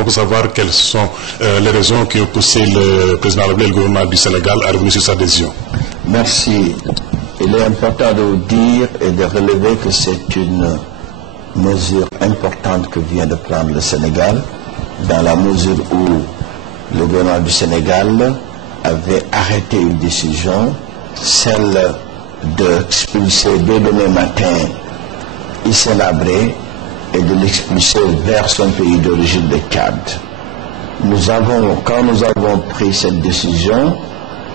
on peut savoir quelles sont les raisons qui ont poussé le président et le gouvernement du Sénégal à revenir sur sa décision. Merci. Il est important de vous dire et de relever que c'est une mesure importante que vient de prendre le Sénégal, dans la mesure où le gouvernement du Sénégal avait arrêté une décision, celle d'expulser dès demain matin Hissène Habré et de l'expulser vers son pays d'origine, le Tchad. Quand nous avons pris cette décision,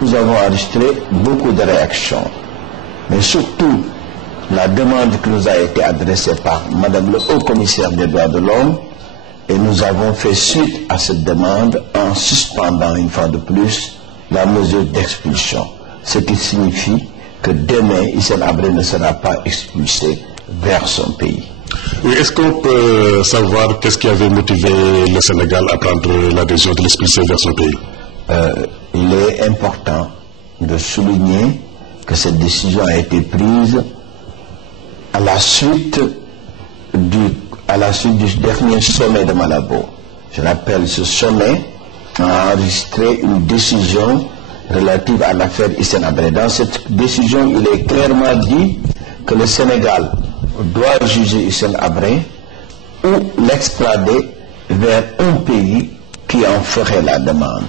nous avons enregistré beaucoup de réactions. Mais surtout, la demande qui nous a été adressée par Madame le Haut-Commissaire des droits de l'homme, et nous avons fait suite à cette demande en suspendant une fois de plus la mesure d'expulsion. Ce qui signifie que demain, Hissène Habré ne sera pas expulsé vers son pays. Oui, est-ce qu'on peut savoir qu'est-ce qui avait motivé le Sénégal à prendre la décision de l'expulser vers son pays? Il est important de souligner que cette décision a été prise à la suite du dernier sommet de Malabo. Je rappelle, ce sommet a enregistré une décision relative à l'affaire Hissène Habré. Dans cette décision, il est clairement dit que le Sénégal doit juger Hissène Habré ou l'extrader vers un pays qui en ferait la demande.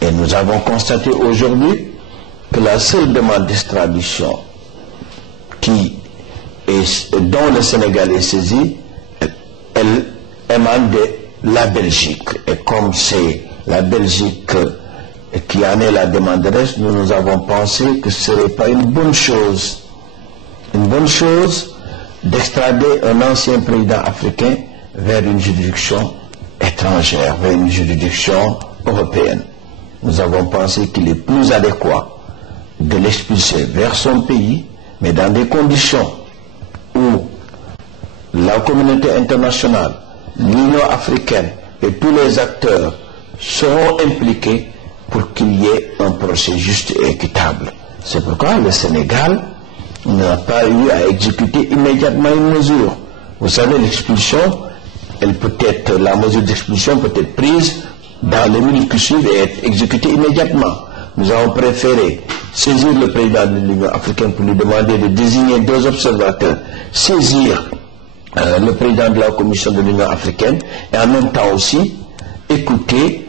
Et nous avons constaté aujourd'hui que la seule demande d'extradition dont le Sénégal est saisi, elle émane de la Belgique. Et comme c'est la Belgique qui en est la demanderesse, nous avons pensé que ce serait pas une bonne chose d'extrader un ancien président africain vers une juridiction étrangère, vers une juridiction européenne. Nous avons pensé qu'il est plus adéquat de l'expulser vers son pays, mais dans des conditions où la communauté internationale, l'Union africaine et tous les acteurs seront impliqués pour qu'il y ait un procès juste et équitable. C'est pourquoi le Sénégal n'a pas eu à exécuter immédiatement une mesure. Vous savez, l'expulsion, la mesure d'expulsion peut être prise dans les minutes qui suivent et être exécutée immédiatement. Nous avons préféré saisir le président de l'Union africaine pour lui demander de désigner 2 observateurs, saisir le président de la Commission de l'Union africaine et en même temps aussi écouter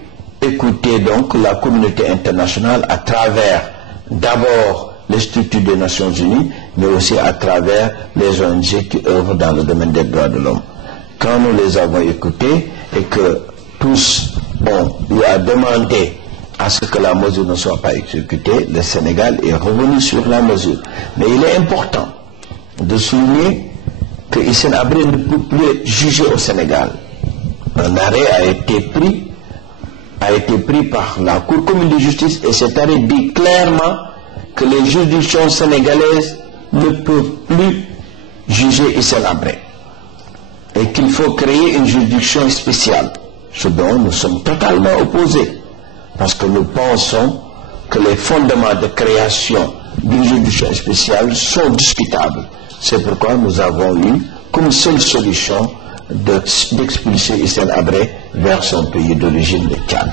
donc la communauté internationale à travers d'abord les structures des Nations Unies, mais aussi à travers les ONG qui œuvrent dans le domaine des droits de l'homme. Quand nous les avons écoutés et que tous lui a demandé à ce que la mesure ne soit pas exécutée, le Sénégal est revenu sur la mesure. Mais il est important de souligner que Hissène Habré ne peut plus être jugé au Sénégal. Un arrêt a été pris par la Cour commune de justice et cet arrêt dit clairement que les juridictions sénégalaises ne peuvent plus juger Hissène Habré et qu'il faut créer une juridiction spéciale, ce dont nous sommes totalement opposés. Parce que nous pensons que les fondements de création d'une juridiction spéciale sont discutables. C'est pourquoi nous avons eu comme seule solution d'expulser Hissène Habré vers son pays d'origine, le Tchad.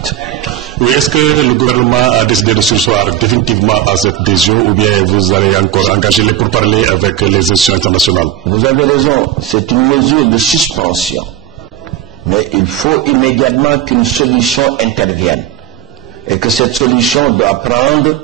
Oui, est-ce que le gouvernement a décidé de surseoir définitivement à cette décision ou bien vous allez encore engager les pourparlers avec les institutions internationales? Vous avez raison, c'est une mesure de suspension. Mais il faut immédiatement qu'une solution intervienne. Et que cette solution doit prendre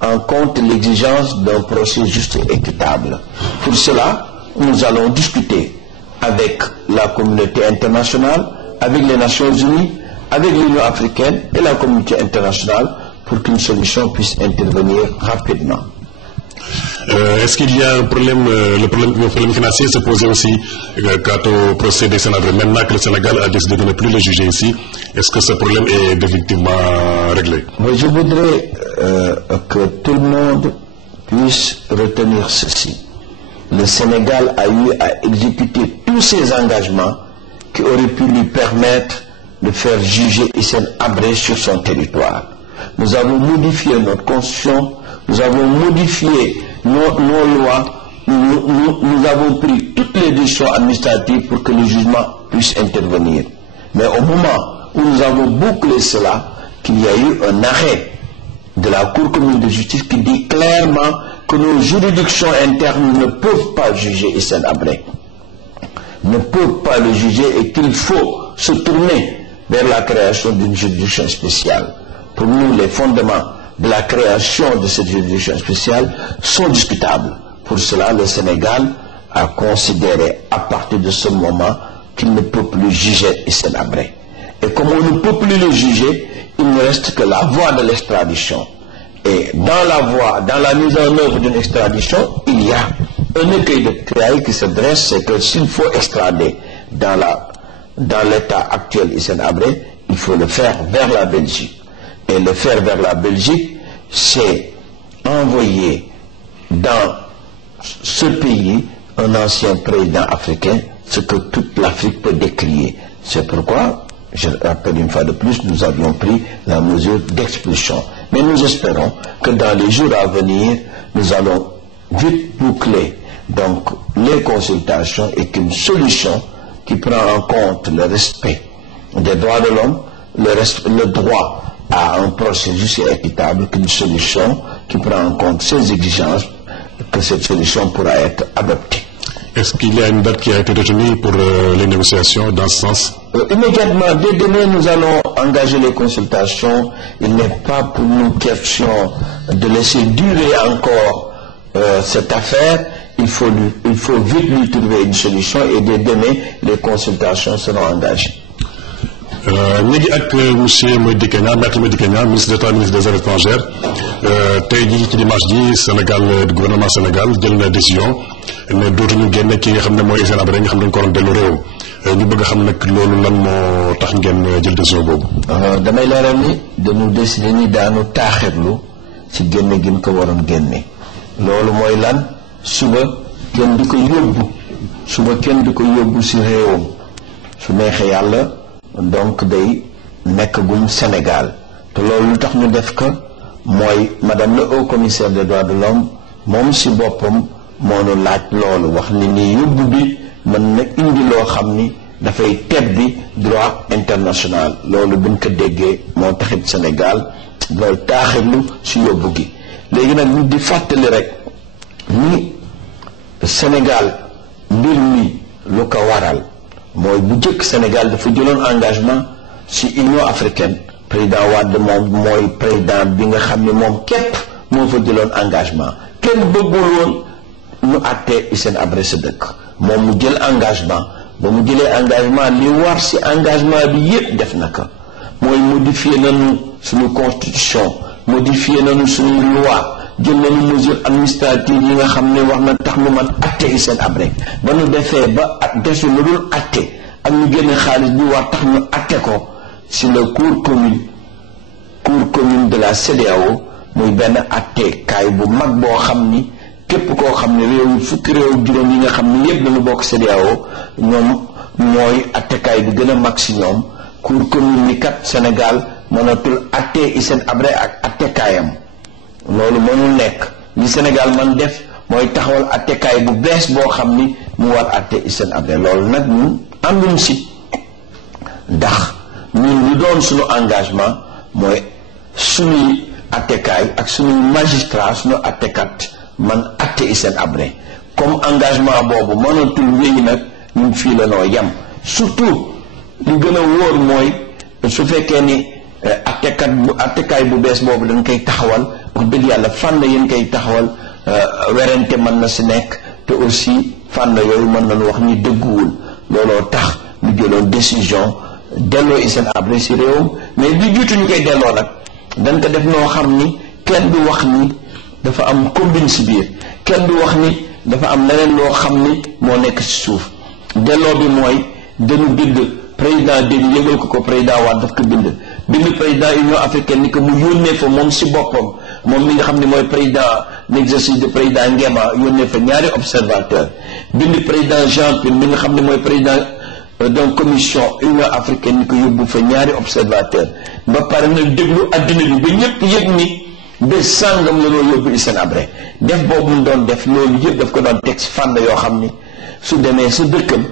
en compte l'exigence d'un procès juste et équitable. Pour cela, nous allons discuter avec la communauté internationale, avec les Nations Unies, avec l'Union africaine et la communauté internationale pour qu'une solution puisse intervenir rapidement. Est-ce qu'il y a un problème, le problème financier se posait aussi quant au procès des Sénégalais. Maintenant que le Sénégal a décidé de ne plus le juger ici, est-ce que ce problème est définitivement réglé? Mais je voudrais que tout le monde puisse retenir ceci. Le Sénégal a eu à exécuter tous ses engagements qui auraient pu lui permettre de faire juger Hissène Habré sur son territoire. Nous avons modifié notre constitution, nous avons modifié nos lois, nous avons pris toutes les décisions administratives pour que le jugement puisse intervenir. Mais au moment où nous avons bouclé cela, qu'il y a eu un arrêt de la Cour commune de justice qui dit clairement que nos juridictions internes ne peuvent pas juger Hissène Habré, ne peuvent pas le juger, et qu'il faut se tourner vers la création d'une juridiction spéciale. Pour nous, les fondements de la création de cette juridiction spéciale sont discutables. Pour cela, le Sénégal a considéré à partir de ce moment qu'il ne peut plus juger Hissène Habré. Et comme on ne peut plus le juger, il ne reste que la voie de l'extradition. Et dans la mise en œuvre d'une extradition, il y a un écueil de trial qui se dresse, c'est que s'il faut extrader dans l'état actuel Hissène Habré, il faut le faire vers la Belgique. Et le faire vers la Belgique, c'est envoyer dans ce pays un ancien président africain, ce que toute l'Afrique peut décrier. C'est pourquoi, je rappelle une fois de plus, nous avions pris la mesure d'expulsion. Mais nous espérons que dans les jours à venir, nous allons vite boucler donc les consultations, et qu'une solution qui prend en compte le respect des droits de l'homme, le droit à un procès juste et équitable, qu'une solution qui prend en compte ces exigences, que cette solution pourra être adoptée. Est-ce qu'il y a une date qui a été retenue pour les négociations dans ce sens? Immédiatement, dès demain, nous allons engager les consultations. Il n'est pas pour nous question de laisser durer encore cette affaire. Il faut vite lui trouver une solution, et dès demain, les consultations seront engagées. ñu ngi ak monsieur Madické Niang, maître Madické Niang, ministre d'État, ministre des Affaires étrangères. tey jii ci dimanche ji Sénégal, gouvernement Sénégal jël na décision ne dootuñu génne ki nga xam ne mooy Hissène Habré nga xam ne dañu ko waroon dellu réewam. ñu bëgg a xam nag loolu lan moo tax ngeen jël décision boobu. damay leeral ni dañu décider ni daanu taaxirlu ci génne gi ñu ko waroon génne. loolu mooy lan? suba kenn du ko yóbbu ci réewam, su neexee yàlla donc day nekk gum Sénégal. te loolu lu tax ñu def ko mooy madame le haut commissaire des droits de l'homme moom ci boppam moo nu laaj loolu, wax ni nii yóbbu bi mën na indi loo xam ni dafay tebbi droit international. loolu buñ ko déggee moo taxit Sénégal loolu taaxirlu ci yóbbu gi. léegi nag ñu di fàttali rek ni Sénégal mbir mi lu ko waral mooy bu njëkk Sénégal dafa jëloon engagement ci Union africaine. président Wade moom mooy président bi nga xam ne moom képp moo fa jëloon engagement. kenn bëggul woon ñu àttee Hissène Habré sa dëkk, moom mu jël engagement. ba mu jëlee engagement, li war ci engagement bi yépp def na ko, mooy modifier nañu suñu constitution, modifier nañu suñu loi, jël nañu mesure administrative yi nga xam ne wax na tax nu man àtte Hissène Habré. ba nu defee ba desu lu dul àtte ak ñu génne xaalis bi war tax ñu àtte ko ci la cour commune de la CEDEAO, muy benn àttekaay bu mag boo xam ni képp koo xam ne réew fukki réew juróom yi nga xam ne yépp dañu bokk CEDEAO, ñoom mooy àttekaay bi gën a mag ci ñoom. cour commune ni kat Sénégal mënatul àtte Hissène Habré ak àttekaayam. loolu mënul nekk. li Sénégal man def mooy taxawal àttekaay bu bees boo xam ni mu war àtte Hissène Habré. loolu nag ñun ànduñ ci, ndax ñun lu doon suñu engagement mooy suñuy àttekaay ak suñuy magistrat, suñu àttekat man àtte Hissène Habré. comme engagement boobu mënatul wéy nag, ñun fii la noo yem. surtout li gën a wóor mooy su fekkee ni àttekaay bu bees boobu dañ koy taxawal, wax dëgg yàlla fànn yéen koy taxawal werante mën na ci nekk, te aussi fànn yooyu mën nañu wax ni dëgguwul. looloo tax ñu jëloon décision delloo Hissène Habré ci réewam. mais bi jiitu ñu koy delloo nag dañ ko def noo xam ni kenn du wax ni dafa am combine ci biir, kenn du wax ni dafa am leneen loo xam ni moo nekk ci suuf. delloo bi mooy dañu bind président dégg yëgal ko président Wade daf ko bind président Union africaine ni que mu yónnee fa moom ci boppam, moom mi nga xam ne mooy président l'exercice de président Nguema, yónnee fa ñaari observateur. bind président Jean-Ping mi nga xam ne mooy président donc commission Union africaine ni ko yóbbu fa ñaari observateur. ba pare na déglu addina bi ba ñëpp yëg ni bés sàngam la noo yóbbu Hissène Habré. def boobu mu doon def loolu yëpp daf ko doon teg ci fànn yoo xam ni su demee sa dëkkam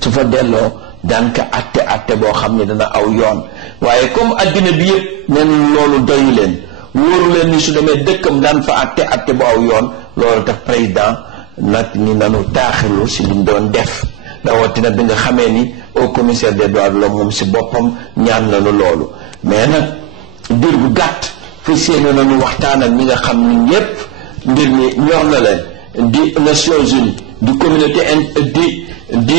su fa delloo daan ka atte boo xam ne dana aw yoon waaye comme addina bi yëpp neen loolu doyu leen wóoru leen ni su demee dëkkam daan fa atte bu aw yoon loolu tax président nag ni nanu taaxilu si liñ doon def rawatina bi nga xamee ni au commissaire des droits de l'homme moom si boppam ñaan nañu loolu mais nag diir bu gàtt fi séenu nañu waxtaan ak ñi nga xam ni ñëpp mbir mi ñor na leen di Nations Unies di communauté di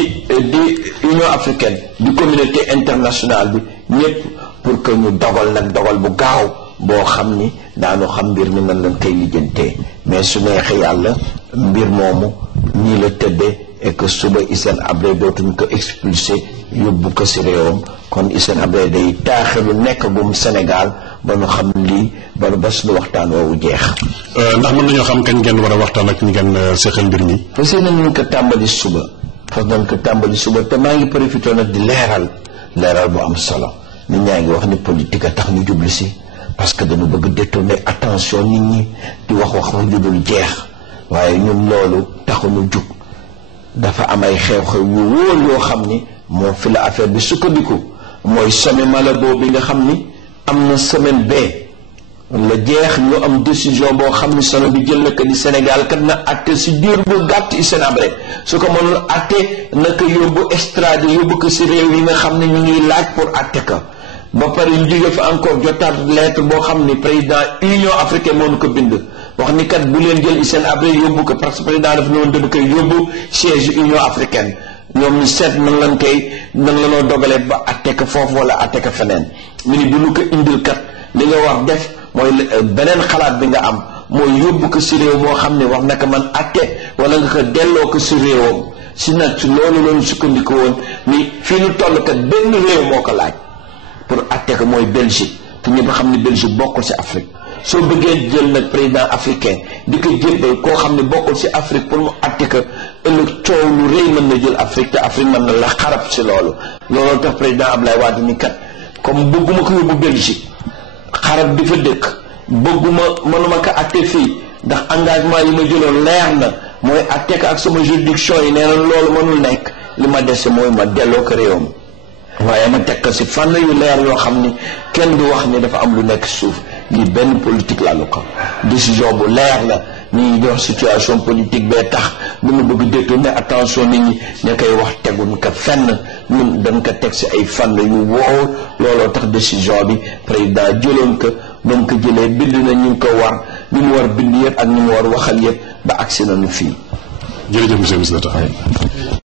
Union africaine di communauté internationale bi ñëpp pour que ñu dogal bu gaaw boo xam ni daanu xam mbir mi nan lañ koy lijjantee mais su neexee yàlla mbir moomu ñii la tëddee et que suba Hissène Habré dootuñ ko expulsé yóbbu ko si réewam kon Hissène Habré day taaxilu nekk gum Sénégal ba nu xam lii ba suñu waxtaan woowu jeex. ndax mën nañoo xam kañ ngeen war a waxtaan ak ñi ngeen seexal mbir mi. fas nañ ko tàmbali suba te maa ngi profité nag di leeral bu am solo nit ñaa ngi wax ni politique a tax ñu jublu si parce que dañu bëgg détourner attention nit ñi di wax ju dul jeex waaye ñun loolu taxuñu jug dafa am ay xew-xew yu wóor yoo xam ni moo fi la affaire bi sukkandiku mooy sommet Malabo bi nga xam ni am na semaine bee la jeex ñu am décision boo xam ni sommet bi jël na ko di Sénégal kat na atte si diir bu gàtt Hissène Habré su ko mënul atte na ko yóbbu extradé yóbbu ko si réew yi nga xam ne ñu ngi laaj pour atte ko ba pare ñu jóge fa encore jotaat lettre boo xam ni président Union africaine moo ko bind wax ni kat bu leen jël Hissène Habré yóbbu ko parce que président dafa ne woon dama koy yóbbu siège Union africaine ñoom ñu seet nan la noo dogalee ba atte ko foofu wala atte ko feneen mu ni bu ñu ko indil kat li nga war def mooy beneen xalaat bi nga am mooy yóbbu ko si réew moo xam ne wax naka man atte wala nga ko delloo ko si réewam si nag si loolu sukkandiku woon ni fii nu toll kat benn réew moo ko laaj pour atte ko mooy Belgique te ñëpp xam ne Belgique bokkul si Afrique soo bëggee jël nag président africain di ko jébbal koo xam ne bokkul si Afrique pour mu atte ko ëllëg coow lu rëy mën na jël Afrique te Afrique mën na la xarab si loolu tax président Ablaye Wade ni kat comme bëgguma ko yóbbu Belgique xarab di fa dëkk mënuma ko atte fii ndax engagement yi ma jëloon leer na mooy atte ko ak sama juridiction yi nee na loolu mënul nekk li ma dese mooy ma delloo ko réewam waaye ma teg ko si fànn yu leer yoo xam ni kenn du wax ni dafa am lu nekk suuf lii benn politique la lu ko décision bu leer la ñuy jox situation politique bee tax bu ñu bëgg détourner attention nit ñi ña koy wax teguñ ko fenn ñun dañ ko teg si ay fànn yu woow looloo tax décision bi président jëloon ko ba mu ko jëlee bind na ñu ko war ñu mu war bind yëpp ak ñu mu war waxal yëpp ba agsi nañu fii. jërëjëf monsieur Missirah.